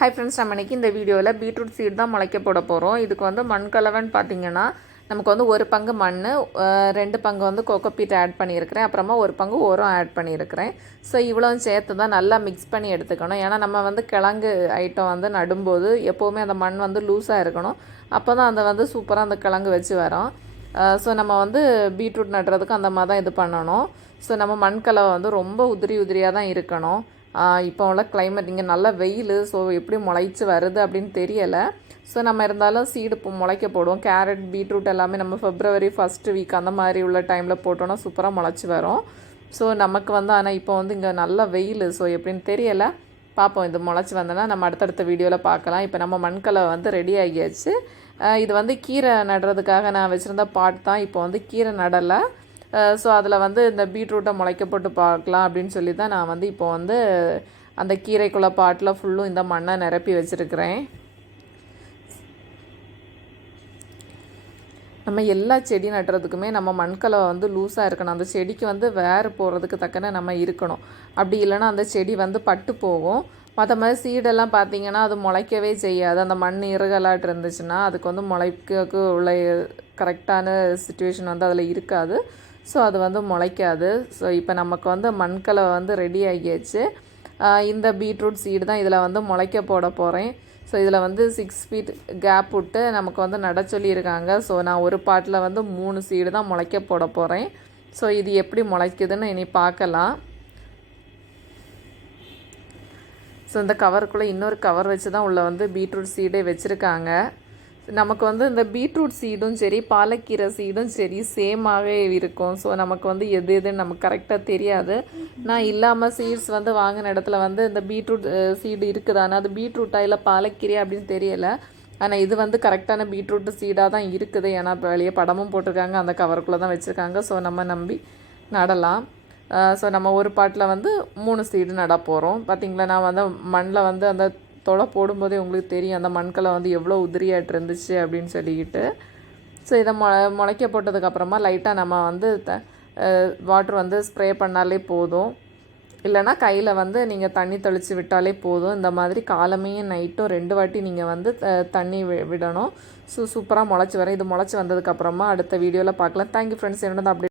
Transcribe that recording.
Hi friends நம்ம இன்றைக்கி இந்த வீடியோவில் பீட்ரூட் சீட் தான் முளைக்க போட போகிறோம் இதுக்கு வந்து மண் கலவைன்னு பார்த்தீங்கன்னா நமக்கு வந்து ஒரு பங்கு மண் ரெண்டு பங்கு வந்து கோகோபீட் ஆட் பண்ணியிருக்கிறேன். அப்புறமா ஒரு பங்கு உரம் ஆட் பண்ணியிருக்கிறேன். ஸோ இவ்வளோ சேர்த்து தான் நல்லா மிக்ஸ் பண்ணி எடுத்துக்கணும். ஏன்னா நம்ம வந்து கிழங்கு ஐட்டம் வந்து நடும்போது எப்போவுமே அந்த மண் வந்து லூஸாக இருக்கணும். அப்போ தான் அதை வந்து சூப்பராக அந்த கிழங்கு வச்சு வரோம். ஸோ நம்ம வந்து பீட்ரூட் நடுறதுக்கு அந்த மாதிரி தான் இது பண்ணணும். ஸோ நம்ம மண் கலவை வந்து ரொம்ப உதிரி உதிரியாக தான் இருக்கணும். இப்போ உள்ள கிளைமேட் இங்கே நல்ல வெயில் ஸோ எப்படி முளைச்சி வருது அப்படின்னு தெரியலை. ஸோ நம்ம இருந்தாலும் சீடு இப்போ முளைக்க போடுவோம். கேரட் பீட்ரூட் எல்லாமே நம்ம ஃபெப்ரவரி ஃபஸ்ட்டு வீக் அந்த மாதிரி உள்ள டைமில் போட்டோன்னா சூப்பராக முளைச்சி வரும். ஸோ நமக்கு வந்து ஆனால் இப்போ வந்து இங்கே நல்ல வெயில் ஸோ எப்படின்னு தெரியலை. பார்ப்போம் இது முளைச்சி வந்தோன்னா நம்ம அடுத்தடுத்த வீடியோவில் பார்க்கலாம். இப்போ நம்ம மண்கலை வந்து ரெடி ஆகியாச்சு. இது வந்து கீரை நடுறதுக்காக நான் வச்சுருந்த பாட் தான். இப்போ வந்து கீரை நடலை. ஸோ அதில் வந்து இந்த பீட்ரூட்டை முளைக்க போட்டு பார்க்கலாம் அப்படின்னு சொல்லி தான் நான் வந்து இப்போ வந்து அந்த கீரைக்குள்ள பாட்டில் ஃபுல்லும் இந்த மண்ணை நிரப்பி வச்சுருக்கிறேன். நம்ம எல்லா செடி நட்டுறதுக்குமே நம்ம மண்கலவை வந்து லூஸாக இருக்கணும். அந்த செடிக்கு வந்து வேறு போகிறதுக்கு தக்கன நம்ம இருக்கணும். அப்படி இல்லைன்னா அந்த செடி வந்து பட்டு போகும். மற்ற மாதிரி சீடெல்லாம் பார்த்தீங்கன்னா அது முளைக்கவே செய்யாது. அந்த மண் இருகலாட்டு இருந்துச்சுன்னா அதுக்கு வந்து முளைக்கு உள்ள கரெக்டான சுச்சுவேஷன் வந்து அதில் இருக்காது. ஸோ அது வந்து முளைக்காது. ஸோ இப்போ நமக்கு வந்து மண்கலை வந்து ரெடி ஆகியாச்சு. இந்த பீட்ரூட் சீடு தான் இதில் வந்து முளைக்க போட போகிறேன் ஸோ இதில் வந்து சிக்ஸ் ஃபீட் கேப் விட்டு நமக்கு வந்து நட சொல்லியிருக்காங்க. ஸோ நான் ஒரு பாட்டில் வந்து மூணு சீடு தான் முளைக்க போட போகிறேன் ஸோ இது எப்படி முளைக்குதுன்னு இனி பார்க்கலாம். ஸோ இந்த கவருக்குள்ளே இன்னொரு கவர் வச்சு தான் உள்ளே வந்து பீட்ரூட் சீடே வச்சுருக்காங்க. நமக்கு வந்து இந்த பீட்ரூட் சீடும் சரி பாலக்கீரை சீடும் சரி சேமாகவே இருக்கும். ஸோ நமக்கு வந்து எது எதுன்னு நமக்கு கரெக்டாக தெரியாது. நான் இல்லாமல் சீட்ஸ் வந்து வாங்கின இடத்துல வந்து இந்த பீட்ரூட் சீடு இருக்குதானே அது பீட்ரூட்டா இல்லை பாலக்கீரை அப்படின்னு தெரியலை. ஆனால் இது வந்து கரெக்டான பீட்ரூட் சீடாக தான் இருக்குது. ஏன்னா வெளியே படமும் போட்டிருக்காங்க. அந்த கவருக்குள்ளே தான் வச்சுருக்காங்க. ஸோ நம்ம நம்பி நடலாம். ஸோ நம்ம ஒரு பாட்டில் வந்து மூணு சீடு நட போகிறோம் பார்த்திங்களா நான் வந்து மண்ணில் வந்து அந்த தொலை போடும்போதே உங்களுக்கு தெரியும் அந்த மண்கலை வந்து எவ்வளோ உதிரியாட்டு இருந்துச்சு அப்படின்னு சொல்லிக்கிட்டு. ஸோ இதை மொ முளைக்க போட்டதுக்கப்புறமா லைட்டாக நம்ம வந்து த வாட்ரு வந்து ஸ்ப்ரே பண்ணாலே போதும். இல்லைனா கையில் வந்து நீங்கள் தண்ணி தெளித்து விட்டாலே போதும். இந்த மாதிரி காலமையும் நைட்டும் ரெண்டு வாட்டி நீங்கள் வந்து தண்ணி விடணும். ஸோ சூப்பராக முளைச்சி வரேன் இது முளைச்சி வந்ததுக்கப்புறமா அடுத்த வீடியோவில் பார்க்கலாம். தேங்க்யூ ஃப்ரெண்ட்ஸ் என்னோட அப்படி